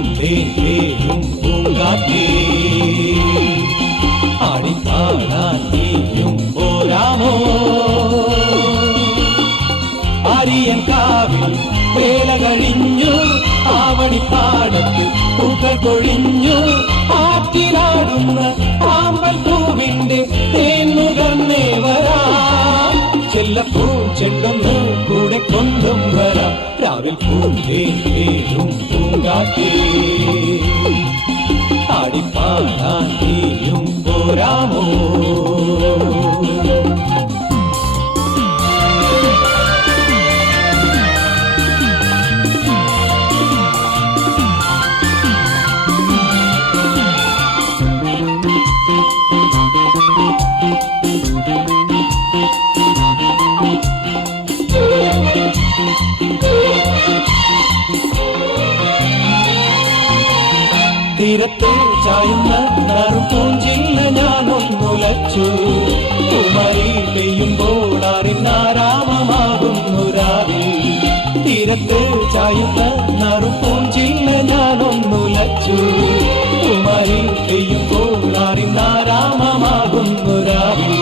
പൂന്തേരും പൂങ്കാറ്റേ ആടിപ്പാടാൻ നീയും പോരാമോ ആര്യൻ കാവിൽ വേല കഴിഞ്ഞു ആവണിപ്പാടത്ത് പൂക്കൾ കൊഴിഞ്ഞു ആറ്റിലാടുന്ന ആമ്പൽ പൂവിന്റെ തേന്നുകന്നേ വരാം ചെല്ലപ്പൂ ചെണ്ടൊന്ന് കൂടെ കൊണ്ടും വരാം രാവിൽ പൂന്തേരും പൂങ്കാറ്റേ ആടിപ്പാടാൻ നീയും പോരാമോ തീരത്ത് ചായുന്ന നറുപൂഞ്ചില്ല ഞാനൊന്നുലച്ചു കുമരി പെയ്യുമ്പോൾ അറിഞ്ഞാരാമമാകുന്നു രാവിൽ തീരത്ത് ചായുന്ന നറുപൂഞ്ചില്ല ഞാനൊന്നുലച്ചു കുമരി പെയ്യുമ്പോൾ അറിഞ്ഞാരാമമാകുന്നു രാവിൽ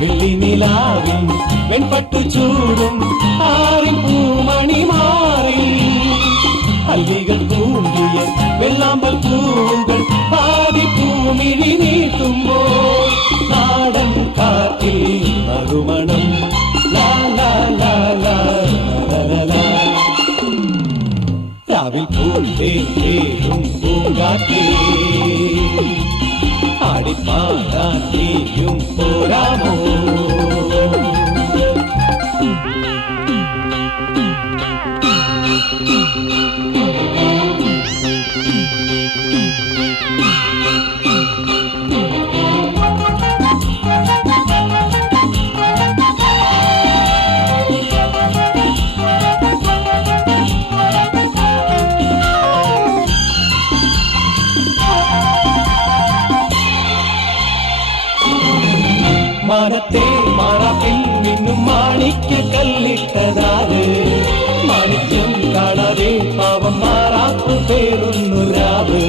വെള്ളി നിലാവിൽ വെൺപട്ടു ചൂടും ആരിൻ പൂമണി മാറി അല്ലികൾ കൂമ്പിയ വെള്ളാമ്പൽ പൂവുകൾ പാതിപ്പൂമിഴി നീട്ടുമ്പോൾ നാടൻ കാറ്റിൽ നറുമണം ലാ ലാ ലാ ലാ ലാ രാവിൽ പൂന്തേരും പൂങ്കാറ്റേ ആടിപ്പാടാൻ നീയും പോരാമോ മാനത്തെ മാറാപ്പിൽ നിന്നും മാണിക്ക കല്ലിട്ടതാറ് മാണിക്യം കാണാതെ പാവം മാറാപ്പു പേരുന്നു രാവ്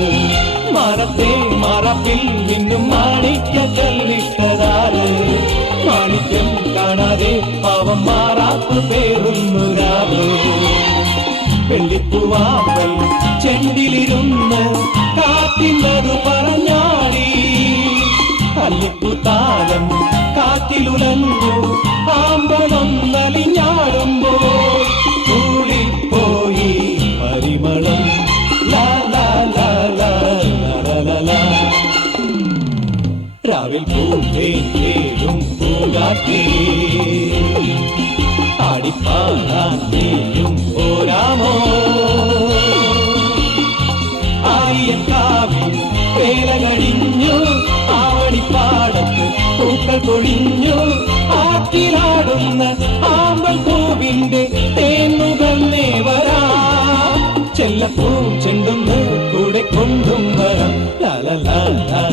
മാനത്തെ മാറാപ്പിൽ നിന്നും മാണിക്ക കല്ലിട്ടതാറ് മാണിക്യം കാണാതെ പാവം മാറാപ്പു പേരുന്നു രാവ് വെള്ളിപ്പൂവാമ്പൽ ചെണ്ടിലിരുന്ന് കാത്തിന്നതു പറഞ്ഞാടി അല്ലിപ്പൂത്താലം കാറ്റിലുലഞ്ഞു ആമ്പലൊന്നലിഞ്ഞാടുമ്പോൾ കൂടിപ്പോയി പരിമളം ലാ ലാ ലാ ലാ ലാ ലാ രാവിൽ പൂന്തേരും പൂങ്കാറ്റേ ആടിപ്പാടാൻ നീയും പോരാമോ ആര്യൻ കാവിൽ വേല കഴിഞ്ഞു ആവണിപ്പാടത്ത് പൂക്കൾ കൊഴിഞ്ഞു ആറ്റിലാടുന്ന ആമ്പൽ പൂവിന്റെ തേന്നുകന്നേ വരാം ചെല്ലപ്പൂ ചെണ്ടൊന്ന് കൂടെ കൊണ്ടും വരാം ലാ ലാ ലാ